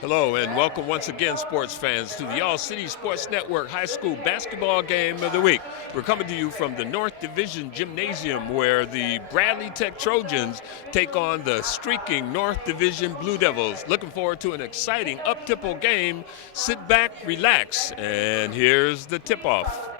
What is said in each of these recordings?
Hello and welcome once again, sports fans, to the All-City Sports Network High School Basketball Game of the Week. We're coming to you from the North Division Gymnasium where the Bradley Tech Trojans take on the streaking North Division Blue Devils. Looking forward to an exciting up-tempo game. Sit back, relax, and here's the tip-off.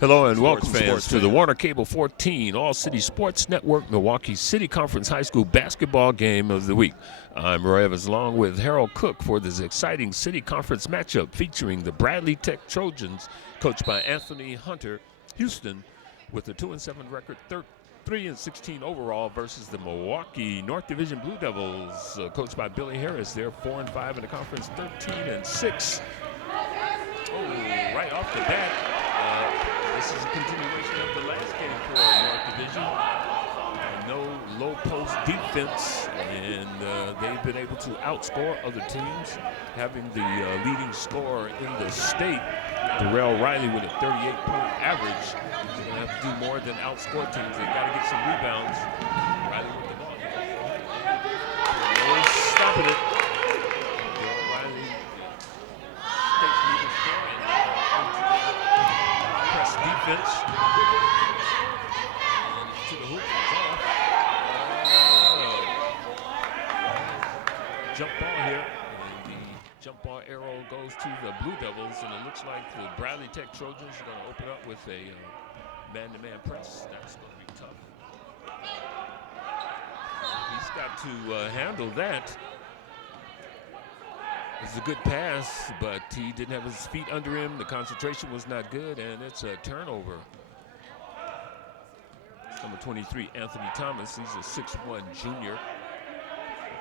Hello and welcome, fans, to the Warner Cable 14 All-City Sports Network Milwaukee City Conference High School Basketball Game of the Week. I'm Roy Evans along with Harold Cook for this exciting City Conference matchup featuring the Bradley Tech Trojans, coached by Anthony Hunter, Houston, with a 2-7 record, 3-16 overall, versus the Milwaukee North Division Blue Devils, coached by Billy Harris. They're 4-5 in the conference, 13-6. Oh, right off the bat. This is a continuation of the last game for North Division. No low post defense, and they've been able to outscore other teams, having the leading scorer in the state, Darrell Riley, with a 38-point average. They're going to have to do more than outscore teams. They've got to get some rebounds. Riley with the ball. No stopping it. Darrell Riley takes leading scorer press defense. To the hoop, it's off. Jump ball here, and the jump ball arrow goes to the Blue Devils, and it looks like the Bradley Tech Trojans are going to open up with a man-to-man press. That's going to be tough. He's got to handle that. It's a good pass, but he didn't have his feet under him. The concentration was not good, and it's a turnover. Number 23, Anthony Thomas. He's a 6'1" junior.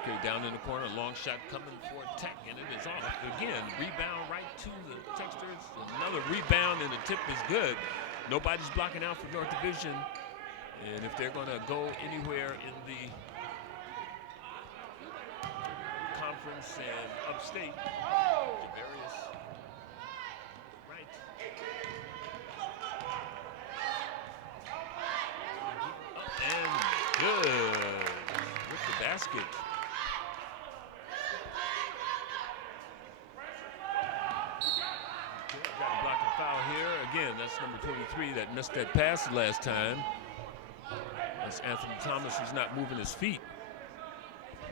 Okay, down in the corner, long shot coming for Tech, and it is off. Again, rebound right to the Techsters. Another rebound, and the tip is good. Nobody's blocking out for North Division, and if they're going to go anywhere in the conference and upstate, various right. And good with the basket. Got a blocking foul here. Again, that's number 23 that missed that pass last time. That's Anthony Thomas, who's not moving his feet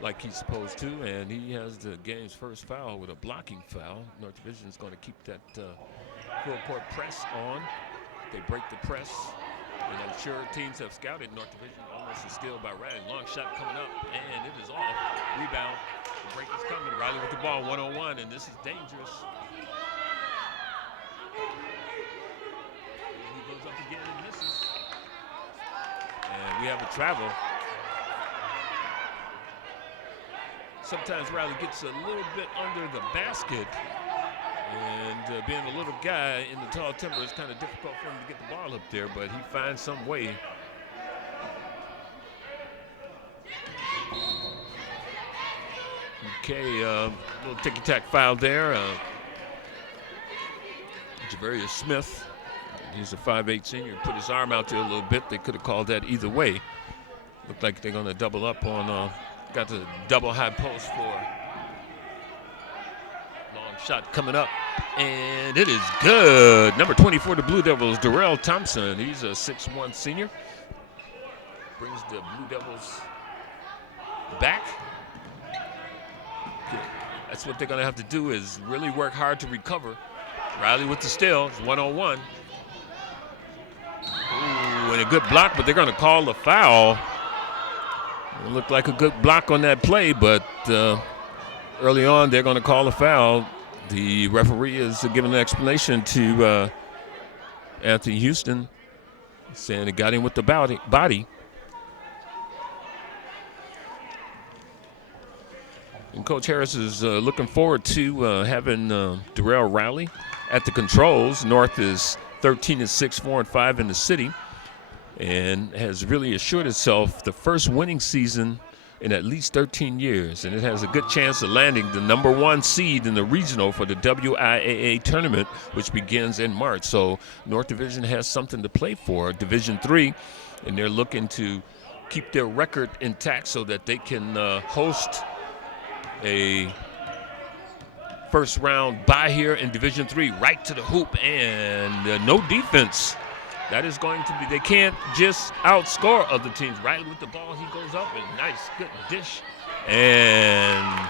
like he's supposed to, and he has the game's first foul with a blocking foul. North Division is going to keep that full court press on. They break the press, and I'm sure teams have scouted North Division. Almost a steal by Riley. Long shot coming up, and it is off. Rebound. The break is coming. Riley with the ball, 1-on-1, and this is dangerous. He goes up again and misses. And we have a travel. Sometimes Riley gets a little bit under the basket, and being a little guy in the tall timber, it's kind of difficult for him to get the ball up there, but he finds some way. Okay, little ticky-tack foul there. Javarius Smith, he's a 5'8" senior, put his arm out there a little bit. They could have called that either way. Looked like they're going to double up on got the double high post for long shot coming up. and it is good. Number 24, the Blue Devils, Darrell Thompson. He's a 6'1" senior. Brings the Blue Devils back. That's what they're going to have to do, is really work hard to recover. Riley with the steal. It's 1-on-1. Ooh, and a good block, but they're going to call the foul. It looked like a good block on that play, but early on they're going to call a foul. The referee is giving an explanation to Anthony Houston, saying it got him with the body. And Coach Harris is looking forward to having Darrell Riley at the controls. North is 13-6, 4-5 in the city, and has really assured itself the first winning season in at least 13 years. And it has a good chance of landing the number 1 seed in the regional for the WIAA tournament, which begins in March. So North Division has something to play for. Division III, and they're looking to keep their record intact so that they can host a first round bye here in Division III, right to the hoop, and no defense. That is going to be, they can't just outscore other teams. Riley with the ball, he goes up, and nice, good dish. And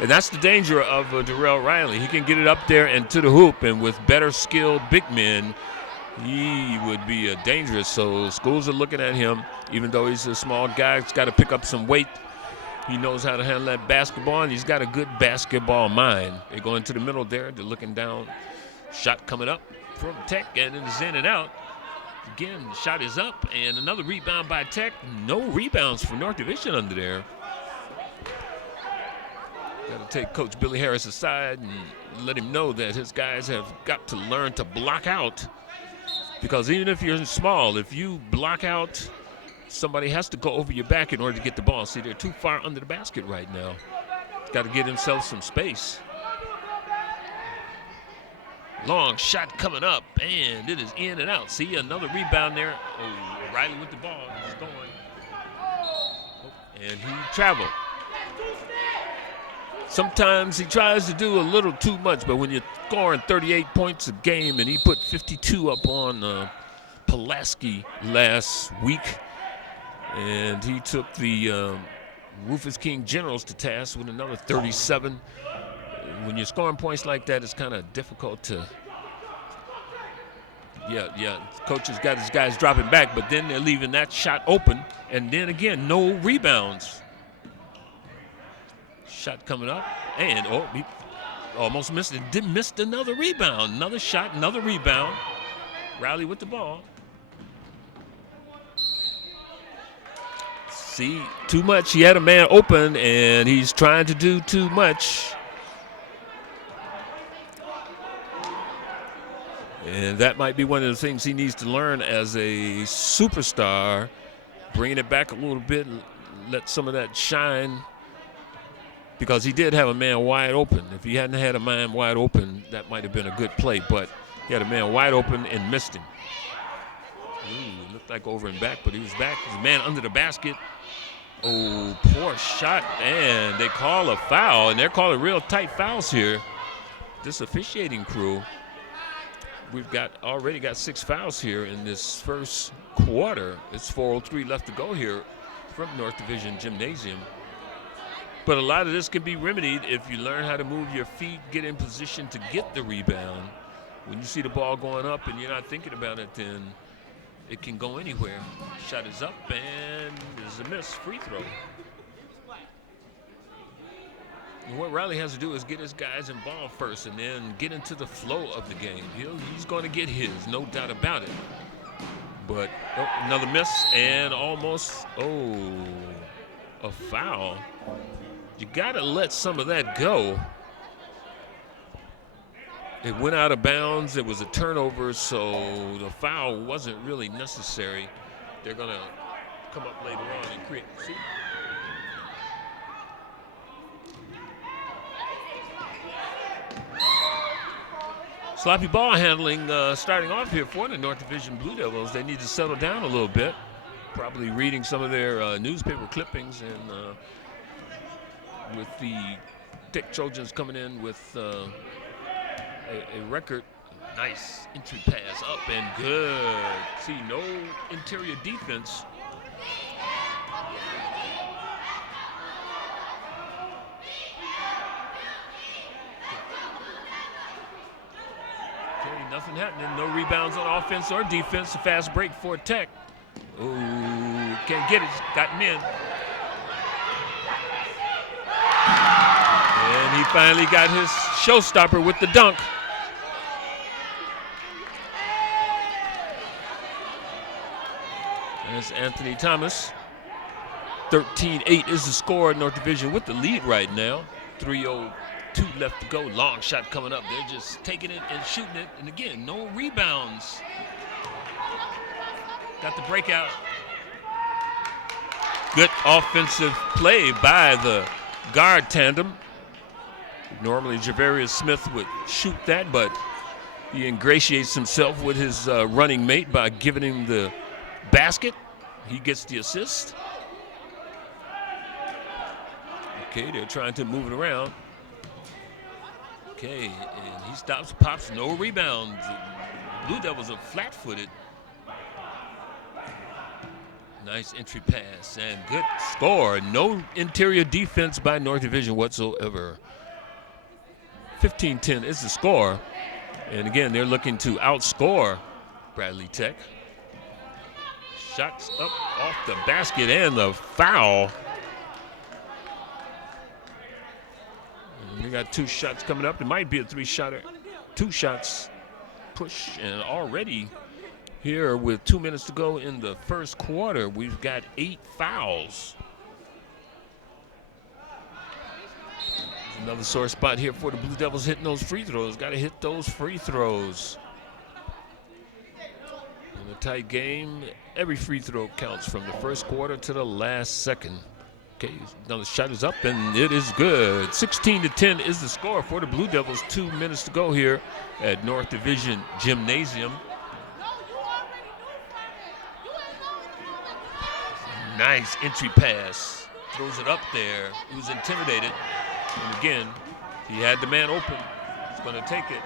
that's the danger of Darrell Riley. He can get it up there and to the hoop, and with better skilled big men, he would be dangerous. So schools are looking at him, even though he's a small guy. He's got to pick up some weight. He knows how to handle that basketball, and he's got a good basketball mind. They go into the middle there. They're looking down. Shot coming up from Tech, and it is in and out. Again, the shot is up, and another rebound by Tech. No rebounds for North Division under there. Got to take Coach Billy Harris aside and let him know that his guys have got to learn to block out. Because even if you're small, if you block out, somebody has to go over your back in order to get the ball. See, they're too far under the basket right now. He's got to get himself some space. Long shot coming up, and it is in and out. See, another rebound there. Oh, Riley with the ball. He's going. And he traveled. Sometimes he tries to do a little too much, but when you're scoring 38 points a game, and he put 52 up on Pulaski last week, and he took the Rufus King Generals to task with another 37. When you're scoring points like that, it's kind of difficult to. Yeah. Coach has got his guys dropping back, but then they're leaving that shot open, and then again, no rebounds. Shot coming up, and he almost missed it. Missed another rebound. Another shot, another rebound. Riley with the ball. See, too much. He had a man open, and he's trying to do too much. And that might be one of the things he needs to learn as a superstar, bringing it back a little bit, let some of that shine, because he did have a man wide open. If he hadn't had a man wide open, that might have been a good play, but he had a man wide open and missed him. Ooh, looked like over and back, but he was back. There's a man under the basket. Oh, poor shot, and they call a foul, and they're calling real tight fouls here. This officiating crew. We've already got 6 fouls here in this first quarter. It's 4:03 left to go here from North Division Gymnasium. But a lot of this can be remedied if you learn how to move your feet, get in position to get the rebound. When you see the ball going up and you're not thinking about it, then it can go anywhere. Shot is up, and there's a miss. Free throw. And what Riley has to do is get his guys involved first and then get into the flow of the game. He's going to get his, no doubt about it. But another miss and almost, a foul. You got to let some of that go. It went out of bounds. It was a turnover, so the foul wasn't really necessary. They're going to come up later on and create. See? Sloppy ball handling starting off here for the North Division Blue Devils. They need to settle down a little bit. Probably reading some of their newspaper clippings, and with the Tech Trojans coming in with a record. Nice entry pass up and good. See, no interior defense. Okay, nothing happening. No rebounds on offense or defense. A fast break for Tech. Ooh, can't get it. Gotten in. And he finally got his showstopper with the dunk. That's Anthony Thomas. 13-8 is the score. North Division with the lead right now. 3:02 left to go. Long shot coming up. They're just taking it and shooting it. And again, no rebounds. Got the breakout. Good offensive play by the guard tandem. Normally Javarius Smith would shoot that, but he ingratiates himself with his running mate by giving him the basket. He gets the assist. Okay, they're trying to move it around. Okay, and he stops, pops, no rebounds. Blue Devils are flat-footed. Nice entry pass and good score. No interior defense by North Division whatsoever. 15-10 is the score. And again, they're looking to outscore Bradley Tech. Shots up off the basket and the foul. And we got 2 shots coming up. It might be a 3-shotter. 2 shots push, and already here with 2 minutes to go in the first quarter, we've got 8 fouls. Another sore spot here for the Blue Devils hitting those free throws. Got to hit those free throws. In a tight game, every free throw counts from the first quarter to the last second. Okay, another shot is up and it is good. 16-10 is the score for the Blue Devils. 2 minutes to go here at North Division Gymnasium. Nice entry pass. Throws it up there. He was intimidated. And again, he had the man open. He's going to take it.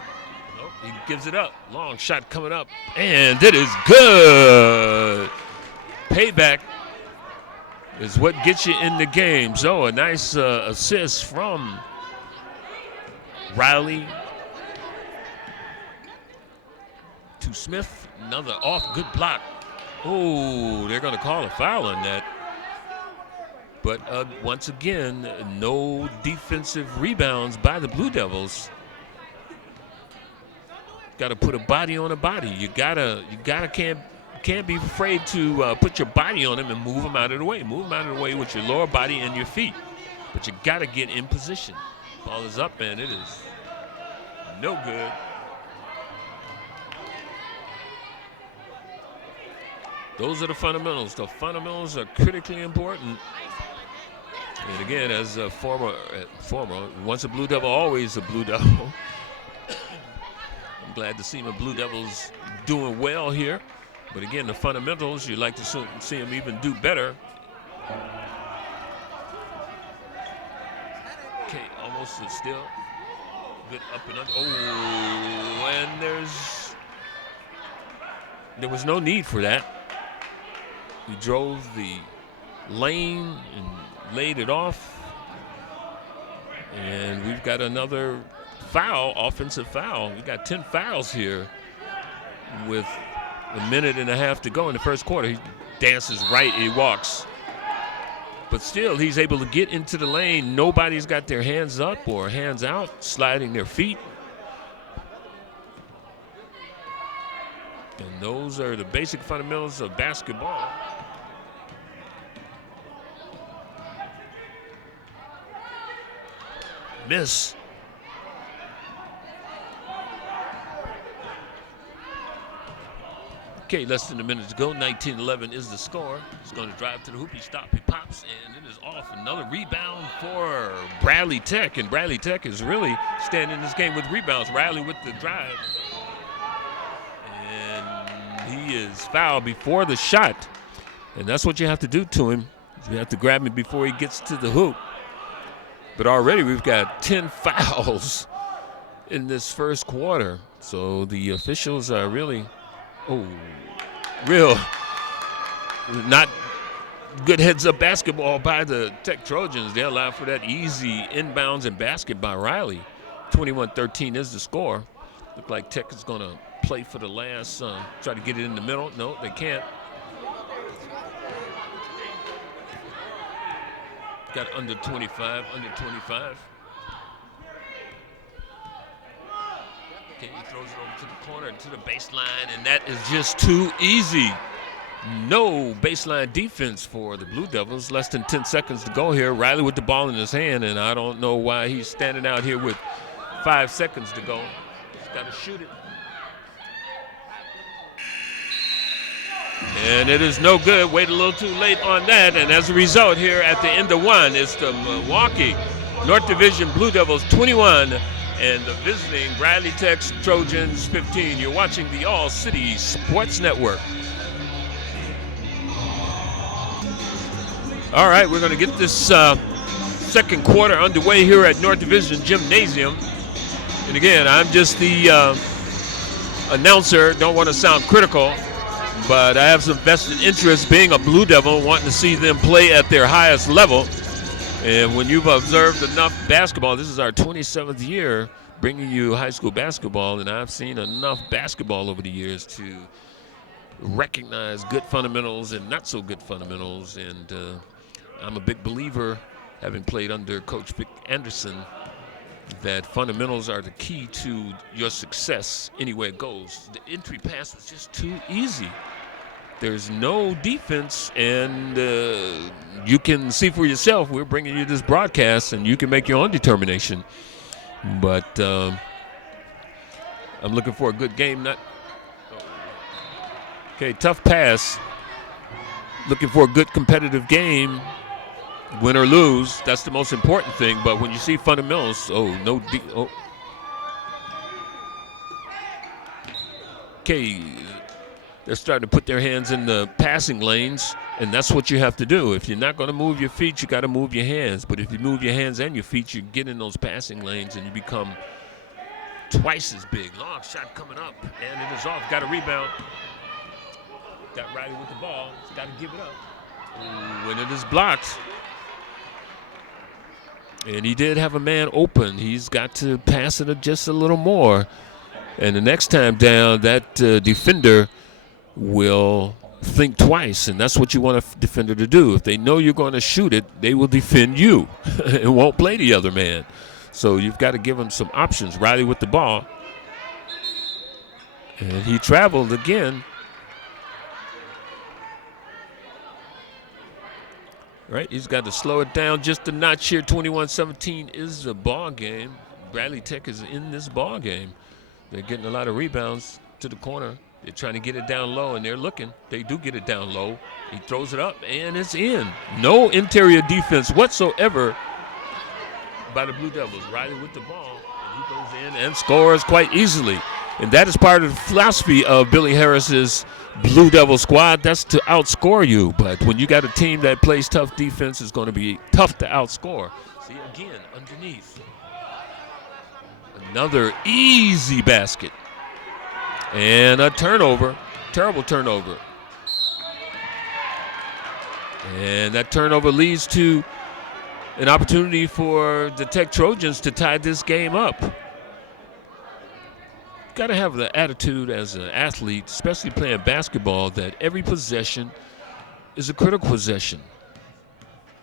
Nope, he gives it up. Long shot coming up. And it is good. Payback is what gets you in the game. So a nice assist from Riley to Smith. Another off. Good block. Oh, they're going to call a foul on that. But once again, no defensive rebounds by the Blue Devils. Got to put a body on a body. You can't be afraid to put your body on them and move them out of the way. Move them out of the way with your lower body and your feet. But you got to get in position. Ball is up and it is no good. Those are the fundamentals. The fundamentals are critically important. And again, as a former, once a Blue Devil, always a Blue Devil. I'm glad to see my Blue Devils doing well here. But again, the fundamentals, you'd like to see them even do better. Okay, almost still. Good up and under. Oh, and there was no need for that. He drove the lane and laid it off. And we've got another foul, offensive foul. We've got 10 fouls here with a minute and a half to go in the first quarter. He dances right, he walks. But still, he's able to get into the lane. Nobody's got their hands up or hands out, sliding their feet. And those are the basic fundamentals of basketball. Miss. Okay, less than a minute to go. 19-11 is the score. He's going to drive to the hoop. He stops, he pops, and it is off. Another rebound for Bradley Tech. And Bradley Tech is really standing in this game with rebounds. Riley with the drive. And he is fouled before the shot. And that's what you have to do to him. You have to grab him before he gets to the hoop. But already we've got 10 fouls in this first quarter. So the officials are really, real not good heads-up basketball by the Tech Trojans. They allow for that easy inbounds and basket by Riley. 21-13 is the score. Look like Tech is going to play for the last, try to get it in the middle. No, they can't. Got under 25. Okay, he throws it over to the corner, to the baseline, and that is just too easy. No baseline defense for the Blue Devils. Less than 10 seconds to go here. Riley with the ball in his hand, and I don't know why he's standing out here with 5 seconds to go. He's got to shoot it. And it is no good. Wait a little too late on that, and as a result here at the end of one, it's the Milwaukee North Division Blue Devils 21 and the visiting Bradley Tech Trojans 15. You're watching the All City Sports Network. All right, we're going to get this second quarter underway here at North Division Gymnasium. And again, I'm just the announcer. Don't want to sound critical, but I have some vested interest being a Blue Devil, wanting to see them play at their highest level. And when you've observed enough basketball, this is our 27th year bringing you high school basketball, and I've seen enough basketball over the years to recognize good fundamentals and not so good fundamentals. And I'm a big believer, having played under Coach Vic Anderson, that fundamentals are the key to your success anywhere it goes. The entry pass was just too easy. There's no defense, and you can see for yourself. We're bringing you this broadcast, and you can make your own determination. But I'm looking for a good game. Okay, tough pass. Looking for a good competitive game. Win or lose, that's the most important thing. But when you see fundamentals, Okay, they're starting to put their hands in the passing lanes, and that's what you have to do. If you're not going to move your feet, you got to move your hands. But if you move your hands and your feet, you get in those passing lanes, and you become twice as big. Long shot coming up, and it is off. Got a rebound. Got Riley with the ball. He's got to give it up. When it is blocked. And he did have a man open. He's got to pass it just a little more. And the next time down, that defender will think twice, and that's what you want a defender to do. If they know you're going to shoot it, they will defend you and won't play the other man. So you've got to give them some options. Riley with the ball. And he traveled again. Right, he's got to slow it down just a notch here. 21-17 is the ball game. Bradley Tech is in this ball game. They're getting a lot of rebounds to the corner. They're trying to get it down low, and they're looking. They do get it down low. He throws it up, and it's in. No interior defense whatsoever by the Blue Devils. Riley with the ball, and he goes in and scores quite easily. And that is part of the philosophy of Billy Harris's Blue Devil squad. That's to outscore you. But when you got a team that plays tough defense, it's going to be tough to outscore. See, again, underneath. Another easy basket. And a turnover. Terrible turnover. And that turnover leads to an opportunity for the Tech Trojans to tie this game up. Got to have the attitude as an athlete, especially playing basketball, that every possession is a critical possession.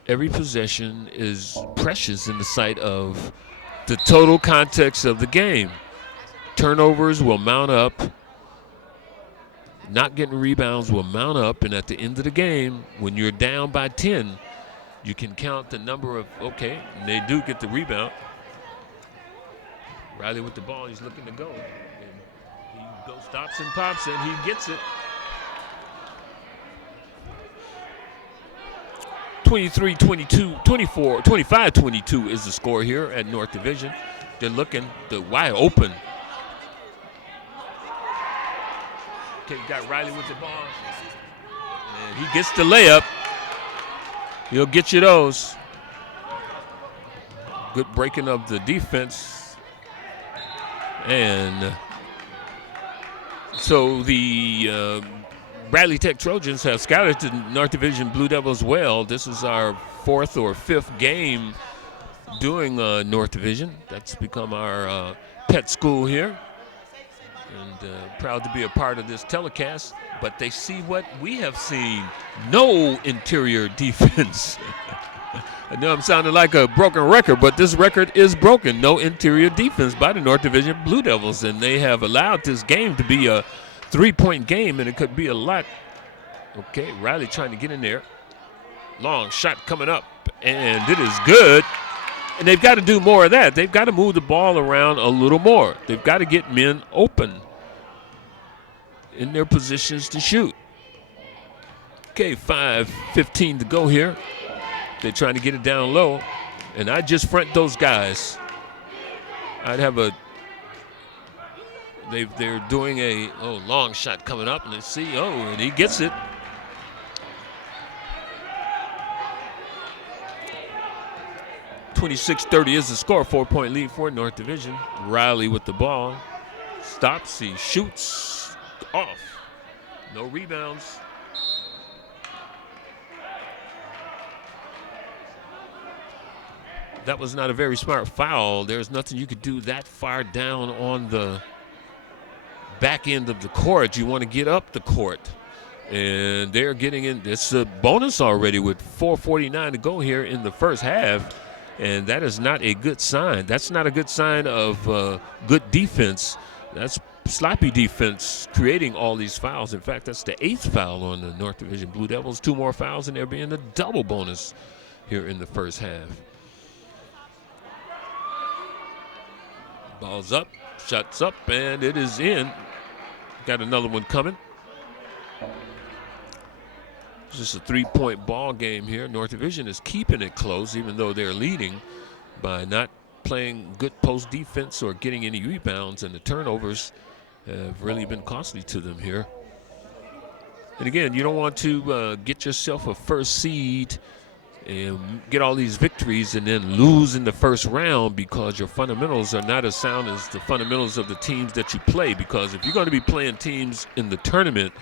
Every possession is precious in the sight of the total context of the game. Turnovers will mount up. Not getting rebounds will mount up, and at the end of the game, when you're down by 10, you can count the number of, and they do get the rebound. Riley with the ball, he's looking to go. And he goes, stops and pops, and he gets it. 23-22, 25-22 is the score here at North Division. They're looking wide open. Okay, got Riley with the ball. And he gets the layup. He'll get you those. Good breaking of the defense. And so the Bradley Tech Trojans have scouted to North Division Blue Devils well. This is our fourth or fifth game doing North Division. That's become our pet school here. And proud to be a part of this telecast. But they see what we have seen. No interior defense. I know I'm sounding like a broken record, but this record is broken. No interior defense by the North Division Blue Devils. And they have allowed this game to be a 3-point game, and it could be a lot. Okay, Riley trying to get in there. Long shot coming up, and it is good. And they've got to do more of that. They've got to move the ball around a little more. They've got to get men open in their positions to shoot. Okay, 5:15 to go here. They're trying to get it down low, and I just front those guys. I'd have a they're doing a long shot coming up, and they see and he gets it. (26-30) is the score. 4-point lead for North Division. Riley with the ball. Stops. He shoots off. No rebounds. That was not a very smart foul. There's nothing you could do that far down on the back end of the court. You want to get up the court. And they're getting in. It's a bonus already with 4:49 to go here in the first half. And that is not a good sign. That's not a good sign of good defense. That's sloppy defense creating all these fouls. In fact, that's the 8th foul on the North Division Blue Devils. 2 more fouls, and they're being a double bonus here in the first half. Ball's up, shots up, and it is in. Got another one coming. It's just a 3-point ball game here. North Division is keeping it close, even though they're leading by not playing good post defense or getting any rebounds, and the turnovers have really been costly to them here. And again, you don't want to get yourself a first seed and get all these victories and then lose in the first round because your fundamentals are not as sound as the fundamentals of the teams that you play. Because if you're going to be playing teams in the tournament,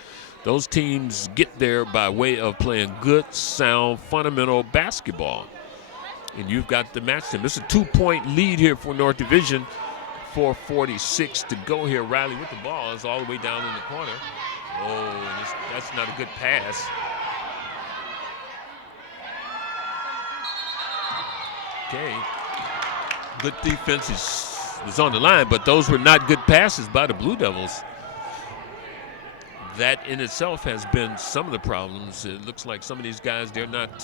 those teams get there by way of playing good, sound, fundamental basketball. And you've got to match them. It's a 2-point lead here for North Division. 4:46 to go here. Riley with the ball is all the way down in the corner. And that's not a good pass. Okay. Good defense was on the line, but those were not good passes by the Blue Devils. That in itself has been some of the problems. It looks like some of these guys, they're not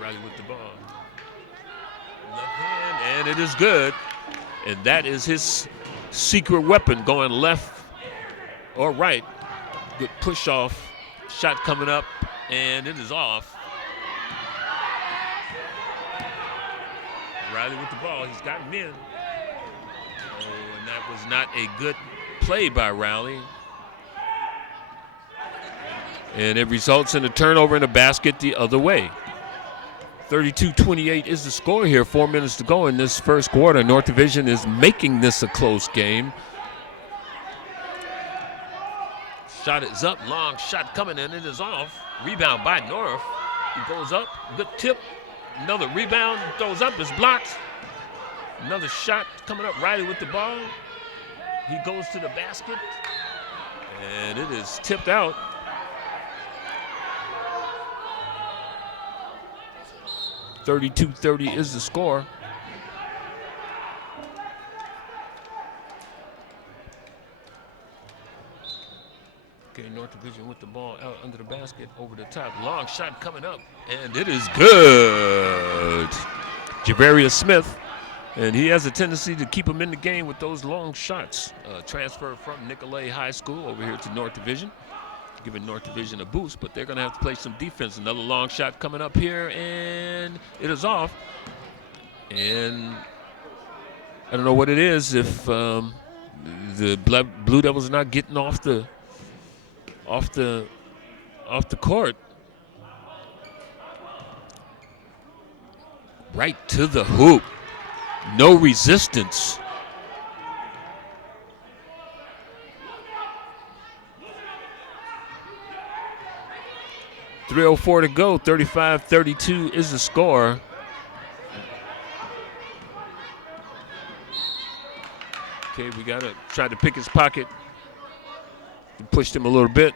Riley with the ball. Left hand, and it is good. And that is his secret weapon, going left or right. Good push off. Shot coming up, and it is off. Riley with the ball. He's got him in. And that was not a good play by Riley. And it results in a turnover in a basket the other way. 32-28 is the score here. 4 minutes to go in this first quarter. North Division is making this a close game. Shot is up. Long shot coming in. It is off. Rebound by North. He goes up. Good tip. Another rebound. Throws up. It's blocked. Another shot coming up. Riley with the ball. He goes to the basket. And it is tipped out. (32-30) is the score. Okay, North Division with the ball out under the basket, over the top. Long shot coming up, and it is good. Javarius Smith, and he has a tendency to keep him in the game with those long shots. Transfer from Nicolay High School over here to North Division, giving North Division a boost, but they're going to have to play some defense. Another long shot coming up here, and it is off. And I don't know what it is if the Blue Devils are not getting off the court. Right to the hoop. No resistance. 3:04 to go. 35-32 is the score. Okay, we got to try to pick his pocket. Pushed him a little bit.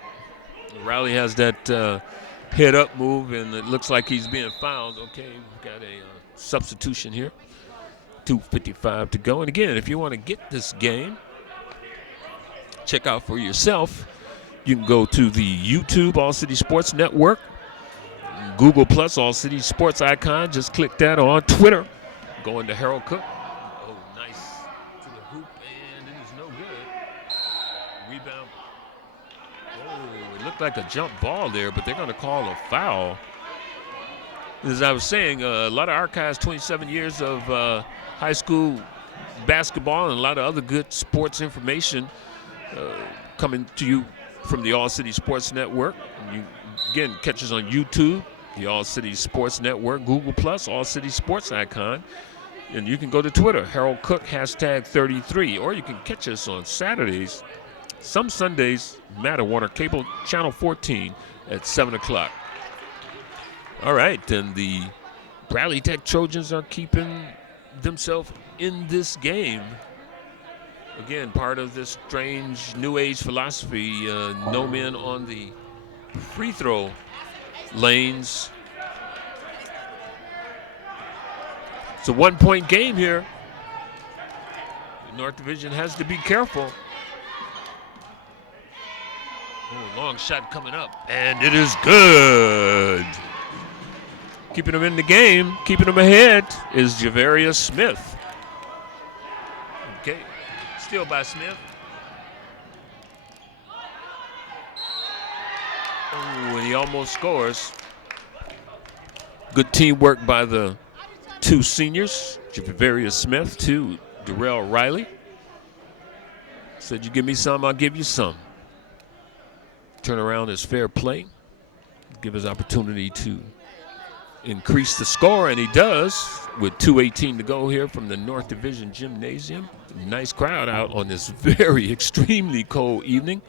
Riley has that head-up move, and it looks like he's being fouled. Okay, we've got a substitution here. 2:55 to go. And again, if you want to get this game, check out for yourself. You can go to the YouTube All City Sports Network, Google Plus All City Sports icon. Just click that on Twitter. Going to Harold Cook. Oh, nice to the hoop, and it is no good. Rebound. Oh, it looked like a jump ball there, but they're going to call a foul. As I was saying, a lot of archives, 27 years of high school basketball and a lot of other good sports information coming to you from the All City Sports Network. You, again, catch us on YouTube, the All City Sports Network, Google Plus, All City Sports icon. And you can go to Twitter, Harold Cook, #33. Or you can catch us on Saturdays, some Sundays, Matter Warner Cable, Channel 14 at 7 o'clock. All right, and the Bradley Tech Trojans are keeping themselves in this game. Again, part of this strange new age philosophy, no men on the free throw lanes. It's a one-point game here. The North Division has to be careful. Oh, long shot coming up, and it is good. Keeping them in the game, keeping them ahead is Javarius Smith. Okay, steal by Smith. Oh, and he almost scores. Good teamwork by the two seniors, Javarius Smith to Darrell Riley. Said, you give me some, I'll give you some. Turnaround is fair play. Give his opportunity to increase the score, and he does with 2:18 to go here from the North Division Gymnasium. Nice crowd out on this very extremely cold evening.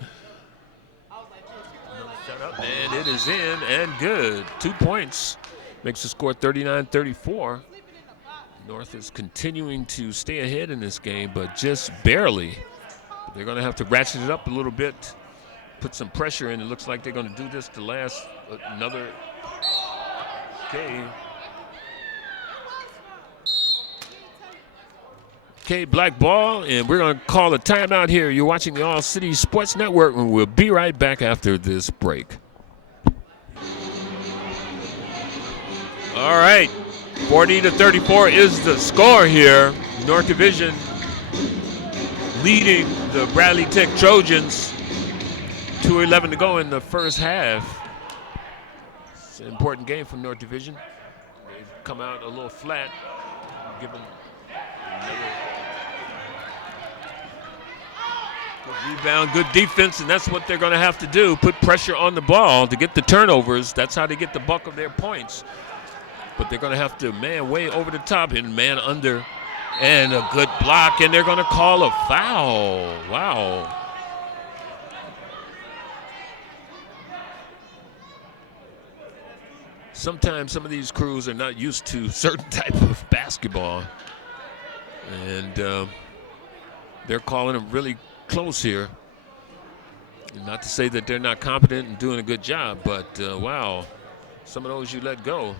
Shut up, and it is in and good. 2 points makes the score 39-34. North is continuing to stay ahead in this game, but just barely. They're going to have to ratchet it up a little bit, put some pressure in. It looks like they're going to do this to last another. Okay, black ball, and we're going to call a timeout here. You're watching the All City Sports Network, and we'll be right back after this break. All right, 40-34 is the score here. North Division leading the Bradley Tech Trojans. 2:11 to go in the first half. It's an important game for North Division. They've come out a little flat, given another good rebound, good defense, and that's what they're going to have to do, put pressure on the ball to get the turnovers. That's how they get the bulk of their points. But they're going to have to man way over the top and man under, and a good block, and they're going to call a foul. Wow. Sometimes some of these crews are not used to certain type of basketball, and they're calling them really close here. And not to say that they're not competent and doing a good job, but wow, some of those you let go.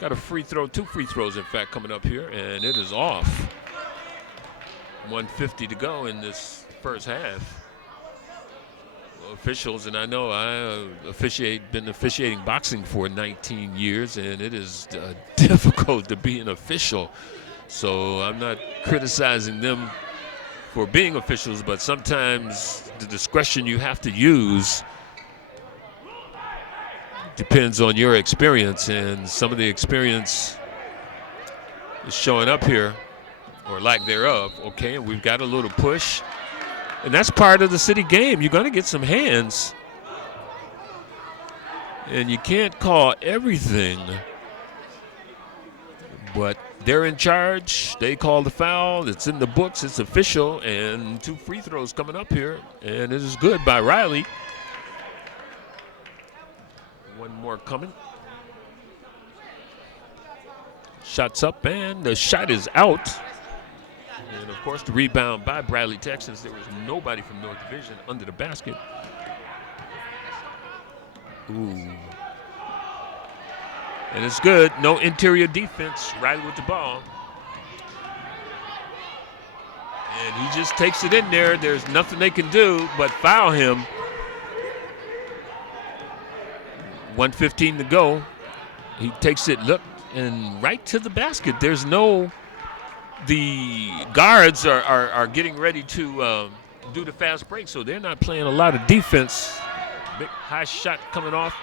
Got a free throw, 2 free throws in fact coming up here, and it is off. 1:50 to go in this first half. Officials, and I know been officiating boxing for 19 years, and it is difficult to be an official. So I'm not criticizing them for being officials, but sometimes the discretion you have to use depends on your experience, and some of the experience is showing up here, or lack thereof. Okay, and we've got a little push. And that's part of the city game. You're going to get some hands. And you can't call everything. But they're in charge. They call the foul. It's in the books. It's official. And 2 free throws coming up here. And it is good by Riley. One more coming. Shots up, and the shot is out. And, of course, the rebound by Bradley Tech, since there was nobody from North Division under the basket. Ooh. And it's good. No interior defense. Riley with the ball. And he just takes it in there. There's nothing they can do but foul him. 1:15 to go. He takes it, look, and right to the basket. There's no, the guards are getting ready to do the fast break, so they're not playing a lot of defense. Big high shot coming off.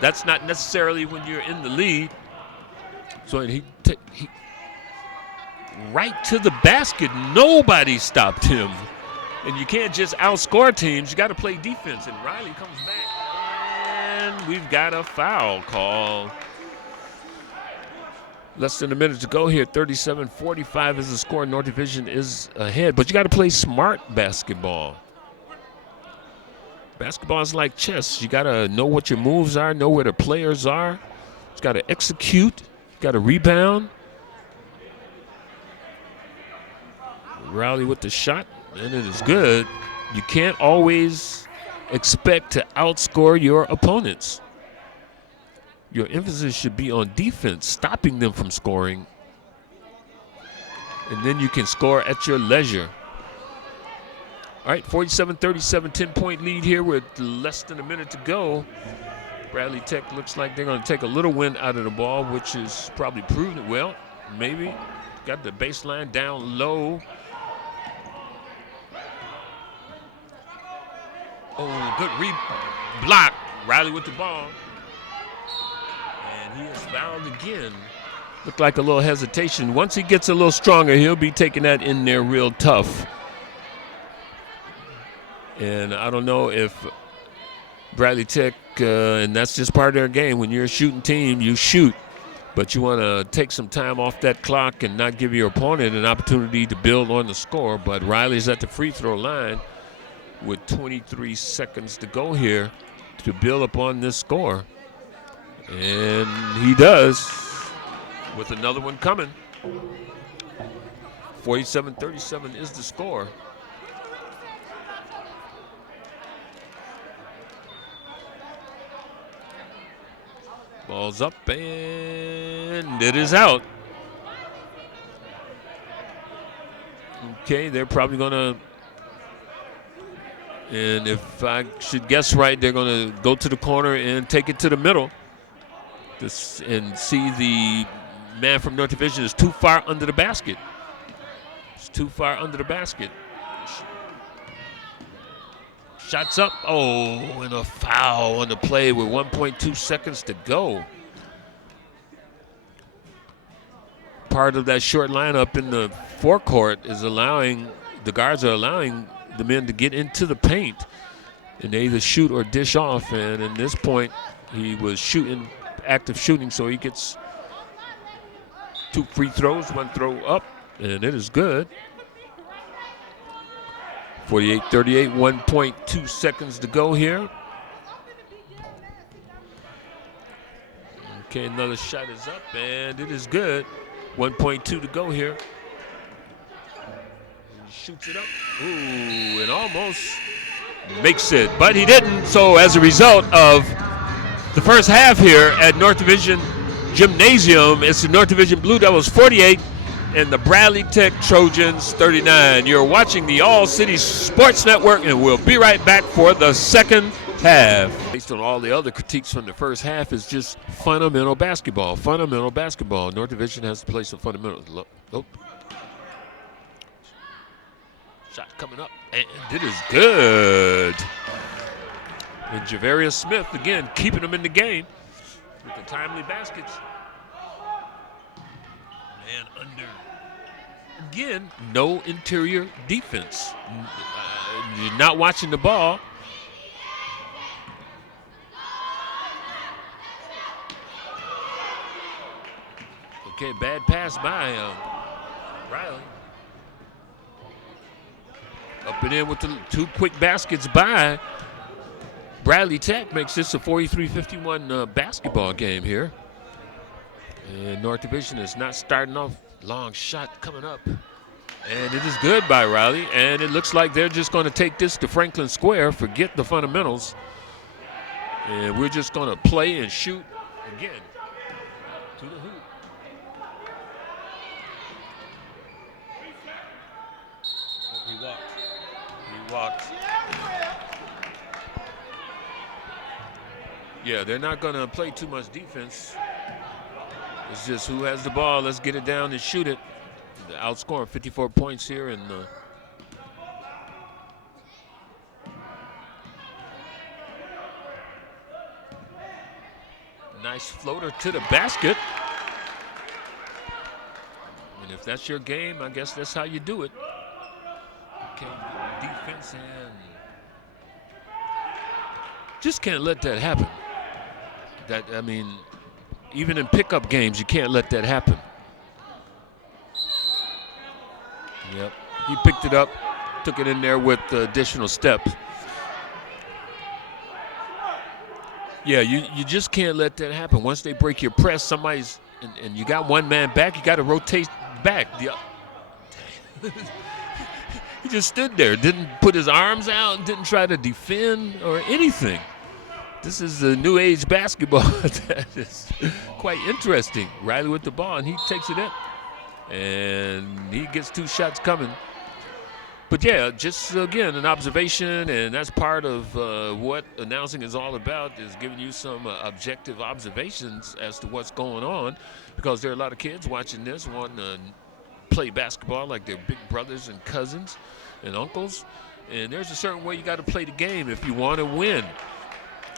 That's not necessarily when you're in the lead. So he right to the basket. Nobody stopped him. And you can't just outscore teams. You got to play defense. And Riley comes back, and we've got a foul call. Less than a minute to go here. 37-45 is the score. North Division is ahead. But you got to play smart basketball. Basketball is like chess. You got to know what your moves are, know where the players are. You got to execute. You got to rebound. Riley with the shot, and it is good. You can't always expect to outscore your opponents. Your emphasis should be on defense, stopping them from scoring. And then you can score at your leisure. All right, 47-37, 10-point lead here with less than a minute to go. Bradley Tech looks like they're going to take a little wind out of the ball, which is probably proving it well. Maybe. Got the baseline down low. Oh, good block. Riley with the ball. And he is fouled again. Looked like a little hesitation. Once he gets a little stronger, he'll be taking that in there real tough. And I don't know if Bradley Tech, and that's just part of their game. When you're a shooting team, you shoot. But you want to take some time off that clock and not give your opponent an opportunity to build on the score. But Riley's at the free throw line with 23 seconds to go here to build upon this score. And he does, with another one coming. 47-37 is the score. Ball's up, and it is out. Okay, they're probably going to, and if I should guess right, they're going to go to the corner and take it to the middle. And see the man from North Division is too far under the basket. It's too far under the basket. Shots up. Oh, and a foul on the play with 1.2 seconds to go. Part of that short lineup in the forecourt is allowing, the guards are allowing the men to get into the paint. And they either shoot or dish off. And in this point, he was shooting, active shooting, so he gets 2 free throws, 1 throw up, and it is good. 48-38, 1.2 seconds to go here. Okay, another shot is up, and it is good. 1.2 to go here. He shoots it up. Ooh, and almost makes it, but he didn't. So as a result of the first half here at North Division Gymnasium, it's the North Division Blue Devils 48 and the Bradley Tech Trojans 39. You're watching the All City Sports Network, and we'll be right back for the second half. Based on all the other critiques from the first half, is just fundamental basketball. Fundamental basketball. North Division has to play some fundamentals. Oh. Shot coming up, and it is good. And Javarius Smith, again, keeping them in the game with the timely baskets. Man under. Again, no interior defense. You're not watching the ball. Okay, bad pass by Riley. Up and in with the 2 quick baskets by Bradley Tech makes this a 43-51 basketball game here. And North Division is not starting off. Long shot coming up. And it is good by Riley. And it looks like they're just going to take this to Franklin Square, forget the fundamentals. And we're just going to play and shoot again to the hoop. He walked. Yeah, they're not going to play too much defense. It's just who has the ball. Let's get it down and shoot it. Outscoring 54 points here. And nice floater to the basket. And if that's your game, I guess that's how you do it. Okay, defense and just can't let that happen. I mean, even in pickup games, you can't let that happen. Yep, he picked it up, took it in there with additional steps. Yeah, you just can't let that happen. Once they break your press, somebody's, and you got one man back, you got to rotate back. He just stood there, didn't put his arms out, didn't try to defend or anything. This is the new age basketball. That is quite interesting. Riley with the ball, and he takes it in. And he gets 2 shots coming. But yeah, just again, an observation, and that's part of what announcing is all about, is giving you some objective observations as to what's going on, because there are a lot of kids watching this wanting to play basketball like their big brothers and cousins and uncles. And there's a certain way you got to play the game if you want to win.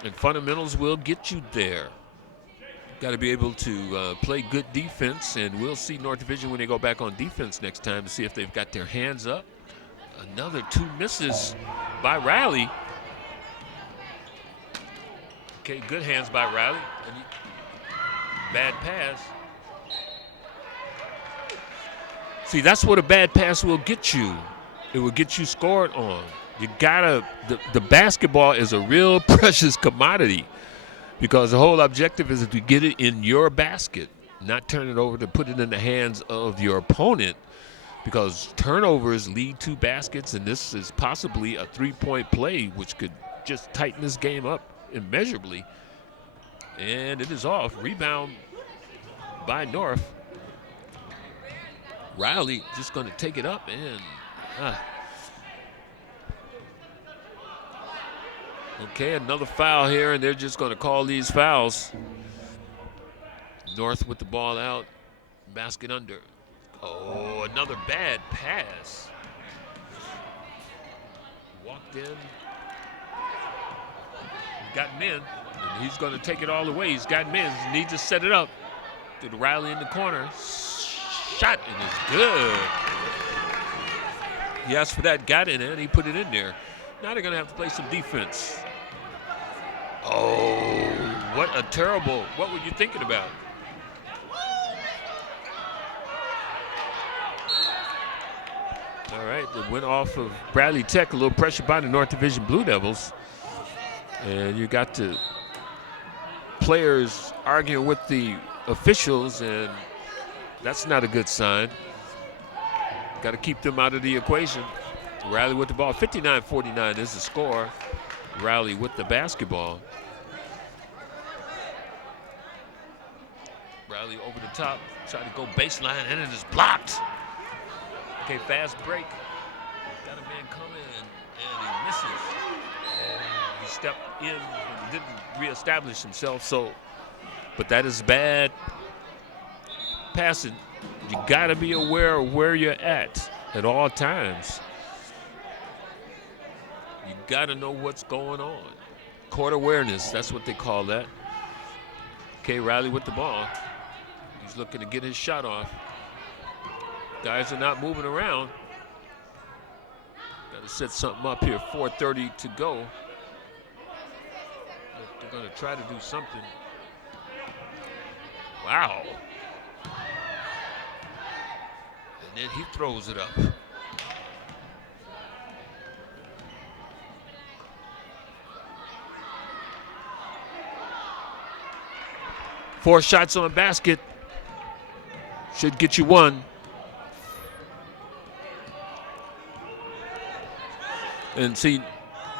And fundamentals will get you there. Got to be able to play good defense, and we'll see North Division when they go back on defense next time to see if they've got their hands up. Another 2 misses by Riley. Okay, good hands by Riley. Bad pass. See, that's what a bad pass will get you. It will get you scored on. You gotta, the basketball is a real precious commodity, because the whole objective is to get it in your basket, not turn it over to put it in the hands of your opponent, because turnovers lead to baskets, and this is possibly a 3-point play, which could just tighten this game up immeasurably. And it is off. Rebound by North. Riley just going to take it up, and okay, another foul here, and they're just going to call these fouls. North with the ball out, basket under. Oh, another bad pass. Walked in, gotten in, and he's going to take it all the way. He's gotten in, he needs to set it up. To the Riley in the corner. Shot, and it's good. He asked for that, got it, and he put it in there. Now they're going to have to play some defense. Oh, what a terrible, what were you thinking about? All right, it went off of Bradley Tech, a little pressure by the North Division Blue Devils. And you got the players arguing with the officials, and that's not a good sign. Got to keep them out of the equation. Riley with the ball, 59-49 is the score. Riley with the basketball. Riley over the top, tried to go baseline, and it is blocked. Okay, fast break. Got a man coming, and he misses. He stepped in and didn't reestablish himself, but that is bad passing. You got to be aware of where you're at all times. You got to know what's going on. Court awareness, that's what they call that. Okay, Riley with the ball. He's looking to get his shot off. Guys are not moving around. Got to set something up here. 4:30 to go. They're going to try to do something. Wow. And then he throws it up. 4 shots on basket. Should get you 1. And see,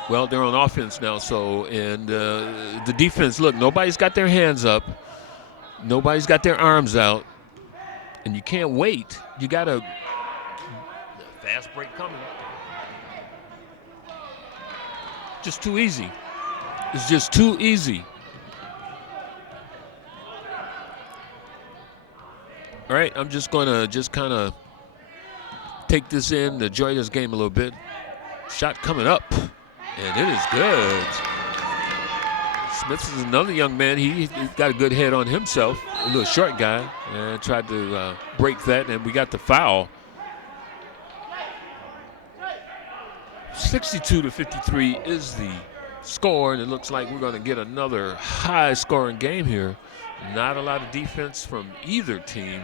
well, they're on offense now, and the defense, look, nobody's got their hands up. Nobody's got their arms out. And you can't wait. You got a fast break coming. Just too easy. It's just too easy. All right, I'm just going to kind of take this in, enjoy this game a little bit. Shot coming up, and it is good. Smith is another young man. He's got a good head on himself, a little short guy, and tried to break that, and we got the foul. 62-53 is the score, and it looks like we're going to get another high-scoring game here. Not a lot of defense from either team.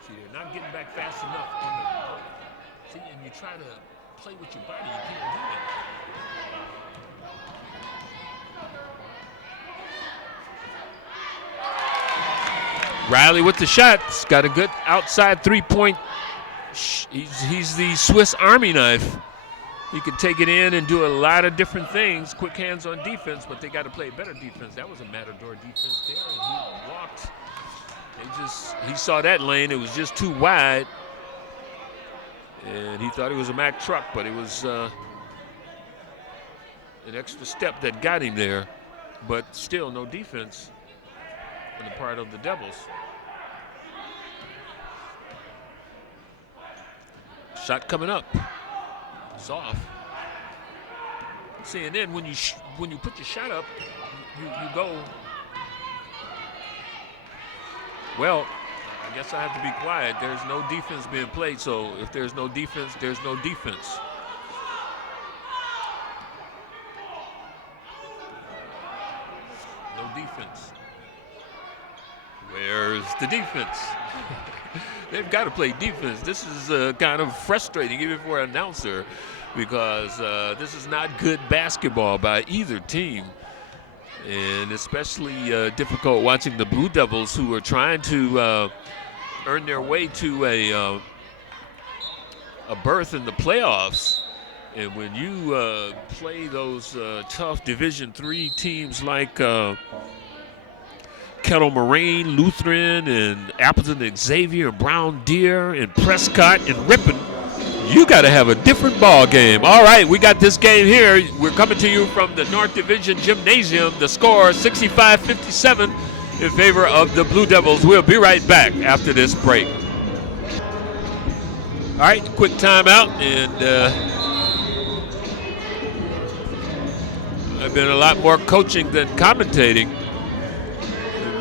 See, they're not getting back fast enough on the. See, and you try to play with your body, you can't do that. Riley with the shot. He's got a good outside three-point. He's the Swiss Army knife. He can take it in and do a lot of different things. Quick hands on defense, but they got to play better defense. That was a Matador defense there, and he walked. He saw that lane. It was just too wide, and he thought it was a Mack truck, but it was an extra step that got him there. But still, no defense on the part of the Devils. Shot coming up. It's off. See, and then when you put your shot up, you go. Well, I guess I have to be quiet. There's no defense being played, so if there's no defense, there's no defense. No defense. Where's the defense? They've got to play defense. This is kind of frustrating even for an announcer because this is not good basketball by either team. And especially difficult watching the Blue Devils, who are trying to earn their way to a berth in the playoffs. And when you play those tough Division III teams like Kettle Moraine, Lutheran, and Appleton and Xavier, and Brown Deer, and Prescott, and Ripon, you got to have a different ball game. All right, we got this game here. We're coming to you from the North Division Gymnasium. The score 65-57 in favor of the Blue Devils. We'll be right back after this break. All right, quick timeout, and I've been a lot more coaching than commentating.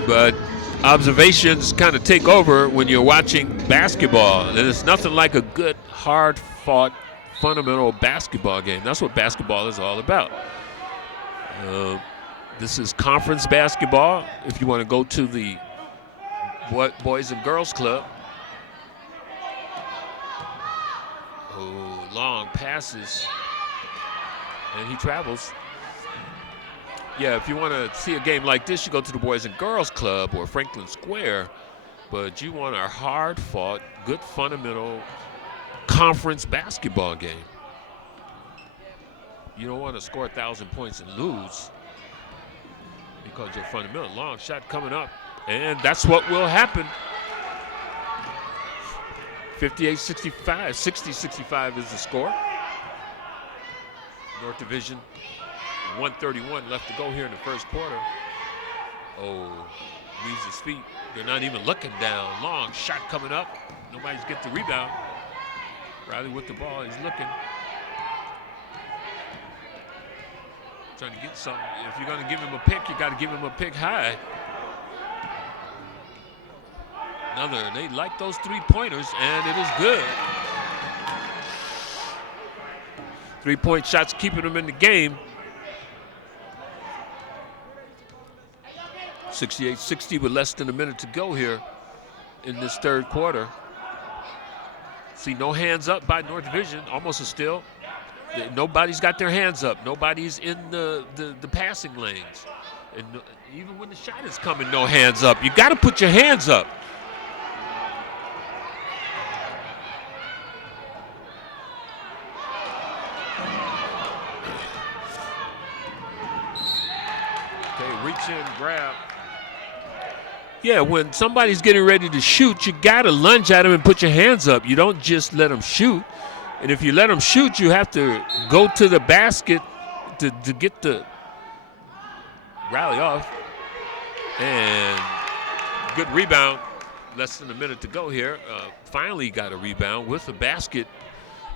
But observations kind of take over when you're watching basketball. And it's nothing like a good, hard-fought, fundamental basketball game. That's what basketball is all about. This is conference basketball. If you want to go to the Boys and Girls Club. Oh, long passes. And he travels. Yeah, if you want to see a game like this, you go to the Boys and Girls Club or Franklin Square. But you want a hard-fought, good fundamental conference basketball game. You don't want to score 1,000 points and lose because you're fundamental. Long shot coming up, and that's what will happen. 58-65, 60-65 is the score. North Division. 1:31 left to go here in the first quarter. Oh, leaves his feet. They're not even looking down. Long shot coming up. Nobody's get the rebound. Riley with the ball. He's looking. Trying to get something. If you're going to give him a pick, you got to give him a pick high. They like those three-pointers, and it is good. 3-point shots keeping them in the game. 68-60 with less than a minute to go here in this third quarter. See, no hands up by North Division, almost a steal. Nobody's got their hands up. Nobody's in the passing lanes. And even when the shot is coming, no hands up. You got to put your hands up. Okay, reach in, grab. Yeah, when somebody's getting ready to shoot, you got to lunge at them and put your hands up. You don't just let them shoot. And if you let them shoot, you have to go to the basket to get the rally off. And good rebound. Less than a minute to go here. Finally got a rebound with a basket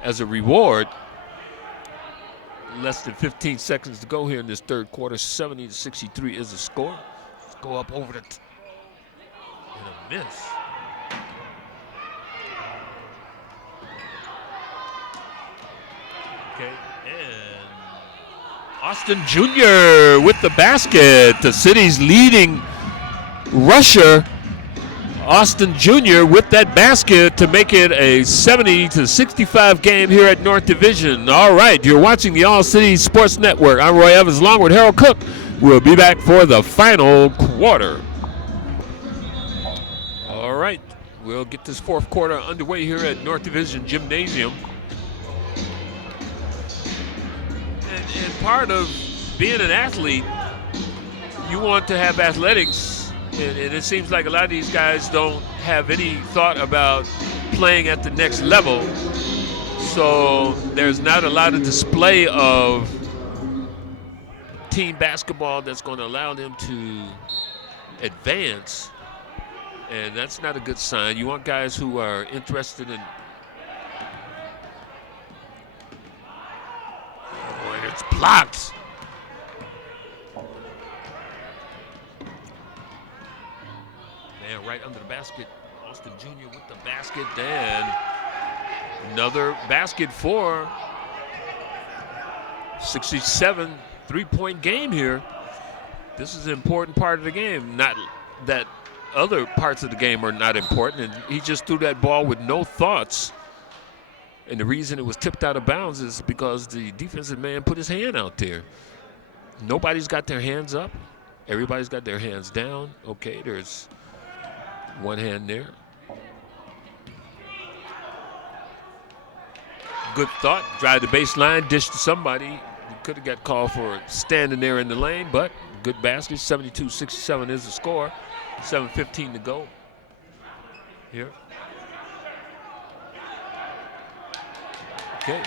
as a reward. Less than 15 seconds to go here in this third quarter. 70-63 is the score. Let's go up over the and a miss. Okay, and Austin Jr. with the basket. The city's leading rusher, Austin Jr. with that basket to make it a 70-65 game here at North Division. All right, you're watching the All City Sports Network. I'm Roy Evans along with Harold Cook. We'll be back for the final quarter. All right, we'll get this fourth quarter underway here at North Division Gymnasium. And part of being an athlete, you want to have athletics, and it seems like a lot of these guys don't have any thought about playing at the next level. So there's not a lot of display of team basketball that's going to allow them to advance, and that's not a good sign. You want guys who are interested in it's blocked. Man, right under the basket. Austin Jr. with the basket. And another basket for 67 three-point game here. This is an important part of the game. Not that other parts of the game are not important. And he just threw that ball with no thoughts. And the reason it was tipped out of bounds is because the defensive man put his hand out there. Nobody's got their hands up. Everybody's got their hands down. Okay, there's one hand there. Good thought. Drive the baseline, dish to somebody. You could have got called for standing there in the lane, but good basket. 72-67 is the score. 7:15 to go here. Okay.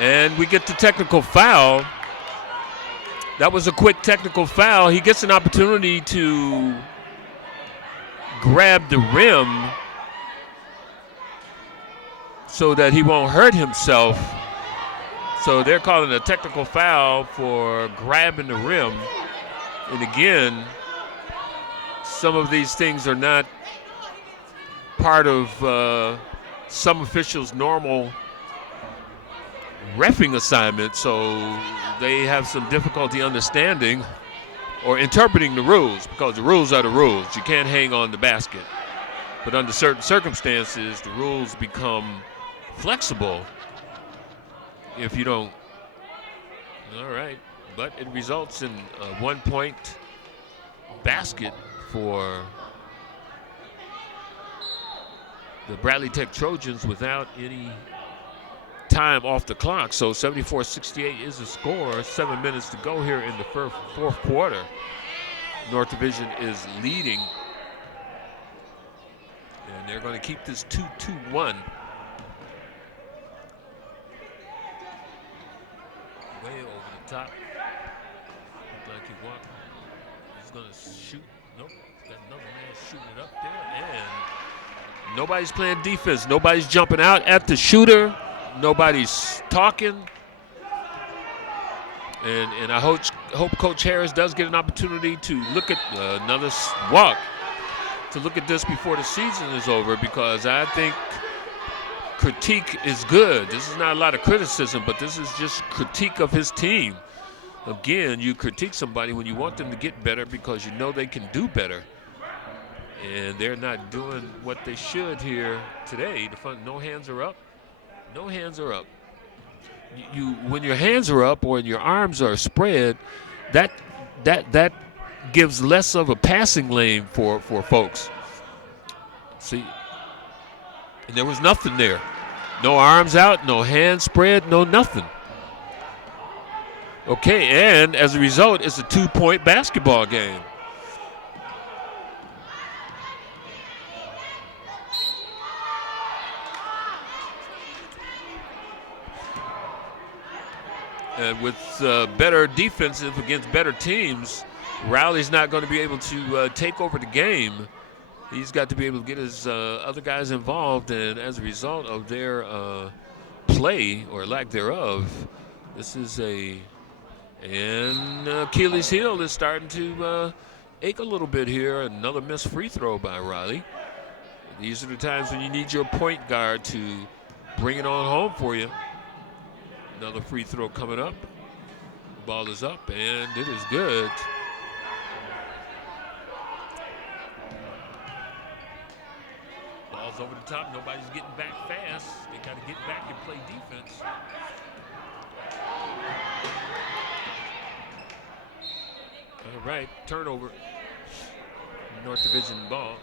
And we get the technical foul. That was a quick technical foul. He gets an opportunity to grab the rim so that he won't hurt himself. So they're calling a technical foul for grabbing the rim. And again, some of these things are not part of some officials' normal reffing assignment, so they have some difficulty understanding or interpreting the rules, because the rules are the rules. You can't hang on the basket. But under certain circumstances, the rules become flexible if you don't. All right, but it results in a 1-point basket for the Bradley Tech Trojans without any time off the clock. So 74-68 is the score. 7 minutes to go here in the fourth quarter. North Division is leading, and they're going to keep this 2-2-1. Way over the top. Looks like he walked. He's going to shoot. Nope. Got another man shooting it up there, and nobody's playing defense. Nobody's jumping out at the shooter. Nobody's talking. And I hope Coach Harris does get an opportunity to look at another walk, to look at this before the season is over, because I think critique is good. This is not a lot of criticism, but this is just critique of his team. Again, you critique somebody when you want them to get better because you know they can do better. And they're not doing what they should here today. No hands are up. No hands are up. When your hands are up or when your arms are spread, that gives less of a passing lane for folks. See, and there was nothing there. No arms out, no hands spread, no nothing. Okay, and as a result, it's a 2-point basketball game. And with better defensive against better teams, Riley's not going to be able to take over the game. He's got to be able to get his other guys involved, and as a result of their play or lack thereof, this is and Achilles' heel is starting to ache a little bit here. Another missed free throw by Riley. These are the times when you need your point guard to bring it on home for you. Another free throw coming up. The ball is up, and it is good. Ball's over the top. Nobody's getting back fast. They got to get back and play defense. All right, turnover. North Division ball.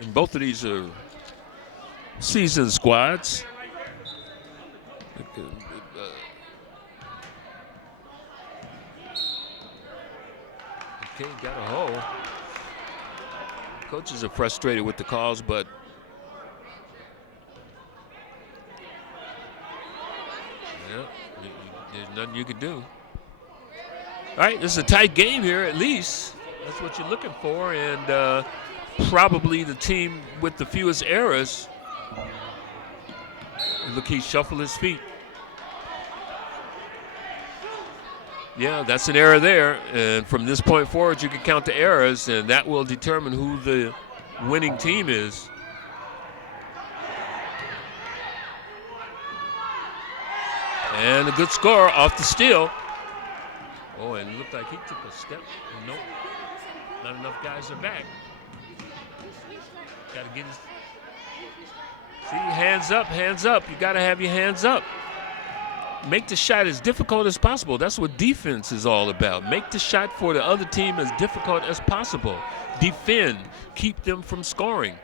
And both of these are seasoned squads. Okay, got a hole. Coaches are frustrated with the calls, but yeah, there's nothing you can do. All right, this is a tight game here at least. That's what you're looking for, and probably the team with the fewest errors. Look, he shuffled his feet. Yeah, that's an error there, and from this point forward, you can count the errors, and that will determine who the winning team is. And a good score off the steal. Oh, and it looked like he took a step. Nope, not enough guys are back. Got to get his. See, hands up, hands up. You got to have your hands up. Make the shot as difficult as possible. That's what defense is all about. Make the shot for the other team as difficult as possible. Defend. Keep them from scoring.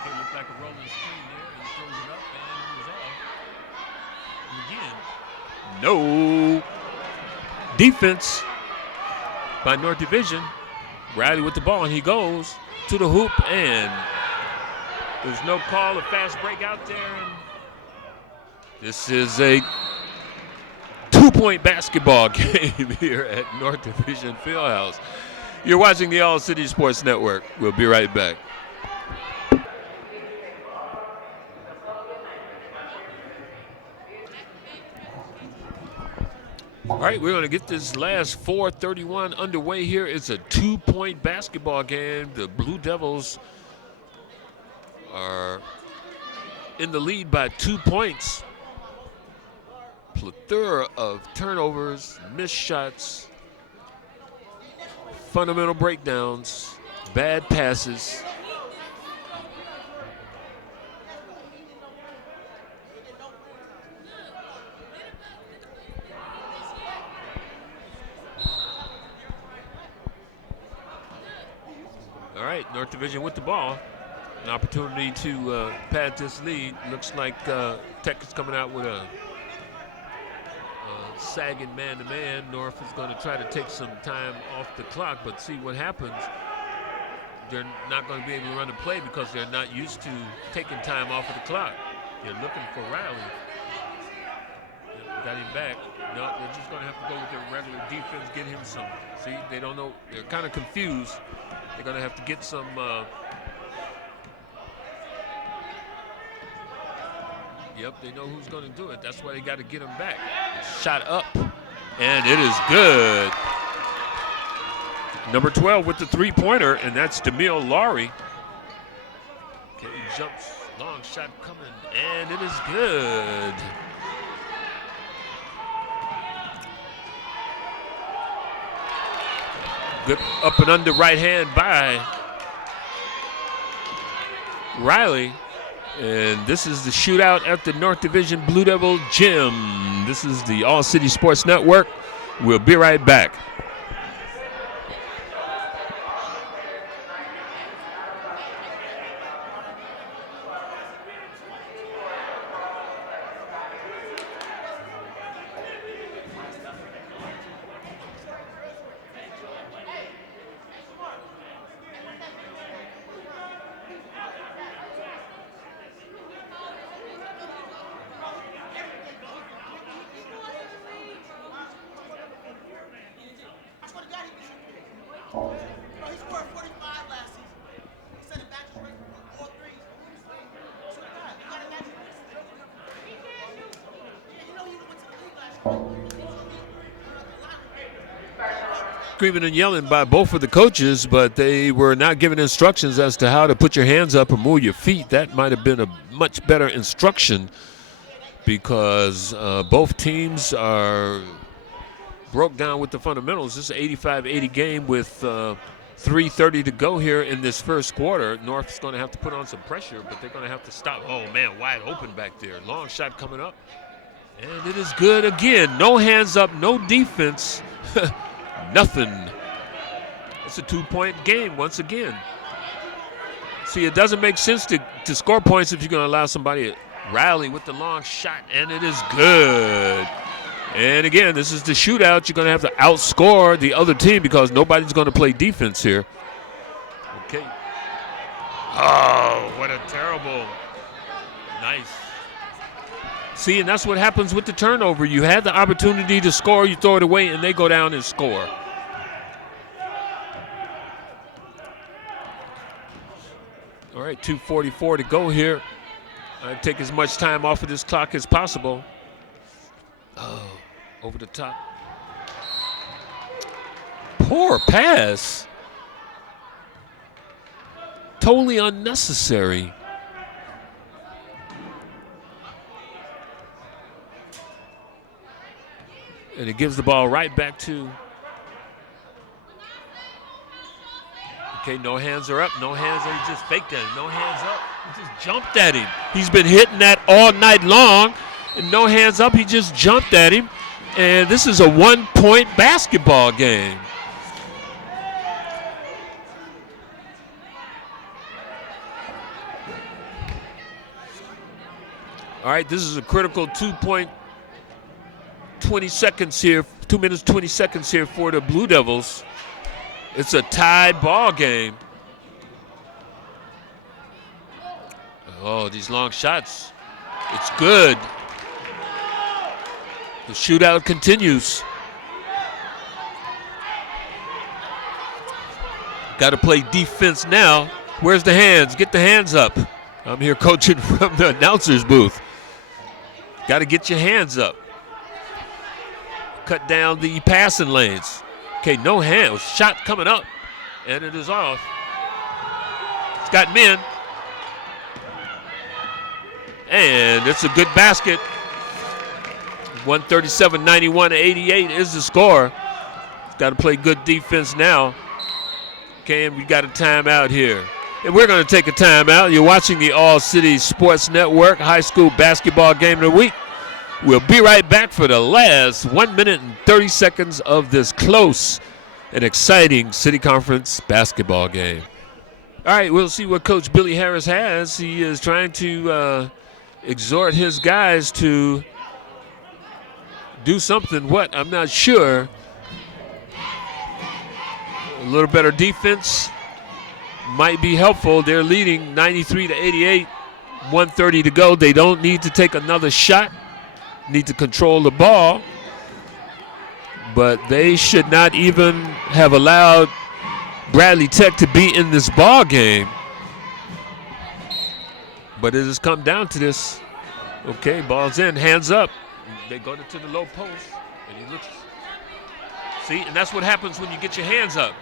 Okay, looked like a rolling screen there. He throws it up and it was off. And again, no. Defense by North Division. Riley with the ball, and he goes to the hoop, and there's no call, a fast break out there. And this is a 2-point basketball game here at North Division Fieldhouse. You're watching the All City Sports Network. We'll be right back. All right, we're going to get this last 4:31 underway here. It's a 2-point basketball game. The Blue Devils are in the lead by 2 points. Plethora of turnovers, missed shots, fundamental breakdowns, bad passes. All right, North Division with the ball. An opportunity to pad this lead. Looks like Tech is coming out with a sagging man-to-man. North is going to try to take some time off the clock, but see what happens. They're not going to be able to run a play because they're not used to taking time off of the clock. They're looking for Riley. Got him back. No, they're just going to have to go with their regular defense, get him some. See, they don't know. They're kind of confused. They're going to have to get some. Yep, they know who's going to do it. That's why they got to get him back. Shot up, and it is good. Number 12 with the three-pointer, and that's Demille Lowry. Okay, he jumps, long shot coming, and it is good. Good up and under right hand by Riley. And this is the shootout at the North Division Blue Devil Gym. This is the All City Sports Network. We'll be right back. Screaming and yelling by both of the coaches, but they were not giving instructions as to how to put your hands up and move your feet. That might have been a much better instruction, because both teams are broke down with the fundamentals. This is an 85-80 game with 3:30 to go here in this first quarter. North's going to have to put on some pressure, but they're going to have to stop. Oh, man, wide open back there. Long shot coming up, and it is good again. No hands up, no defense. Nothing. It's a two-point game once again. See, it doesn't make sense to score points if you're going to allow somebody to rally with the long shot, and it is good. And again, this is the shootout. You're going to have to outscore the other team because nobody's going to play defense here. Okay. Oh, what a terrible. Nice. See, and that's what happens with the turnover. You had the opportunity to score, you throw it away, and they go down and score. All right, 2:44 to go here. I'd take as much time off of this clock as possible. Oh, over the top. Poor pass. Totally unnecessary. And it gives the ball right back to. Okay, no hands are up. No hands are. He just faked at him. No hands up. He just jumped at him. He's been hitting that all night long. And no hands up. He just jumped at him. And this is a one-point basketball game. All right, this is a critical 20 seconds here, 2 minutes, 20 seconds here for the Blue Devils. It's a tied ball game. Oh, these long shots. It's good. The shootout continues. Got to play defense now. Where's the hands? Get the hands up. I'm here coaching from the announcer's booth. Got to get your hands up. Cut down the passing lanes. Okay, no hands. Shot coming up, and it is off. It's got men. And it's a good basket. 137-91-88 is the score. Got to play good defense now. Okay, and we got a timeout here. And we're going to take a timeout. You're watching the All City Sports Network high school basketball game of the week. We'll be right back for the last 1 minute and 30 seconds of this close and exciting City Conference basketball game. All right, we'll see what Coach Billy Harris has. He is trying to exhort his guys to do something. What? I'm not sure. A little better defense might be helpful. They're leading 93-88, 1:30 to go. They don't need to take another shot. Need to control the ball, but they should not even have allowed Bradley Tech to be in this ball game. But it has come down to this. Okay, ball's in, hands up. They go to the low post, and he looks. See, and that's what happens when you get your hands up.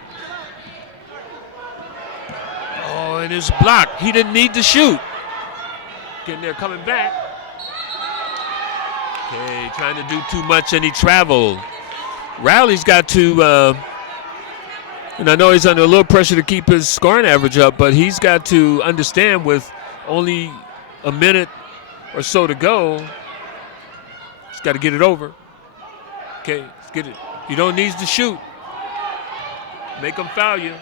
And it's blocked. He didn't need to shoot. Getting there, coming back. Okay, trying to do too much, and he traveled. Riley's got to, and I know he's under a little pressure to keep his scoring average up, but he's got to understand with only a minute or so to go, he's got to get it over. Okay, let's get it. You don't need to shoot. Make them foul you.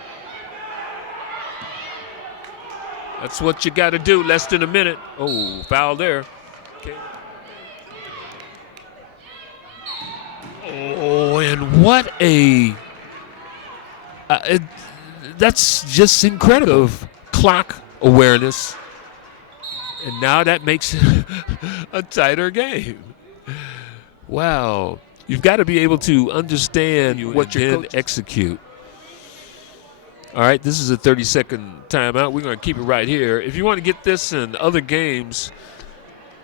That's what you got to do. Less than a minute. Oh, foul there. Okay. Oh, and what a that's just incredible of clock awareness. And now that makes it a tighter game. Wow. You've got to be able to understand what you then execute. All right, this is a 30-second timeout. We're going to keep it right here. If you want to get this and other games,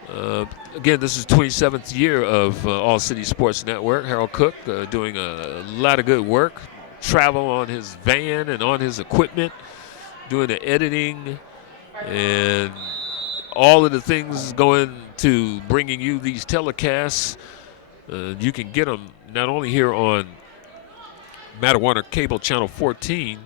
again, this is 27th year of All City Sports Network. Harold Cook doing a lot of good work. Travel on his van and on his equipment, doing the editing and all of the things going to bringing you these telecasts. You can get them not only here on Warner Cable Channel 14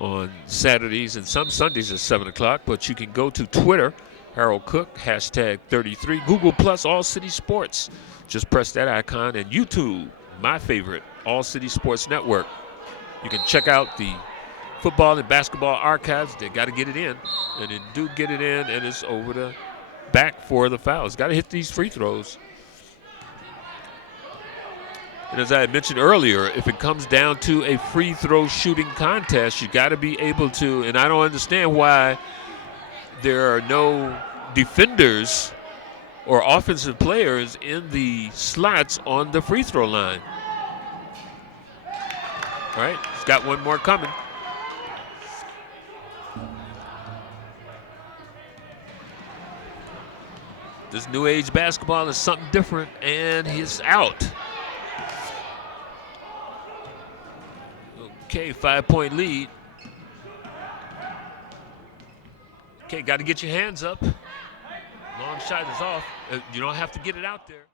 on Saturdays and some Sundays at 7 o'clock, but you can go to Twitter, Harold Cook, #33, Google Plus, All City Sports. Just press that icon, and YouTube, my favorite, All City Sports Network. You can check out the football and basketball archives. They got to get it in, and they do get it in, and it's over the back for the fouls. Got to hit these free throws. And as I had mentioned earlier, if it comes down to a free throw shooting contest, you got to be able to, and I don't understand why there are no defenders or offensive players in the slots on the free throw line. All right, he's got one more coming. This new age basketball is something different, and he's out. Okay, 5-point lead. Okay, got to get your hands up. Long shot is off. You don't have to get it out there.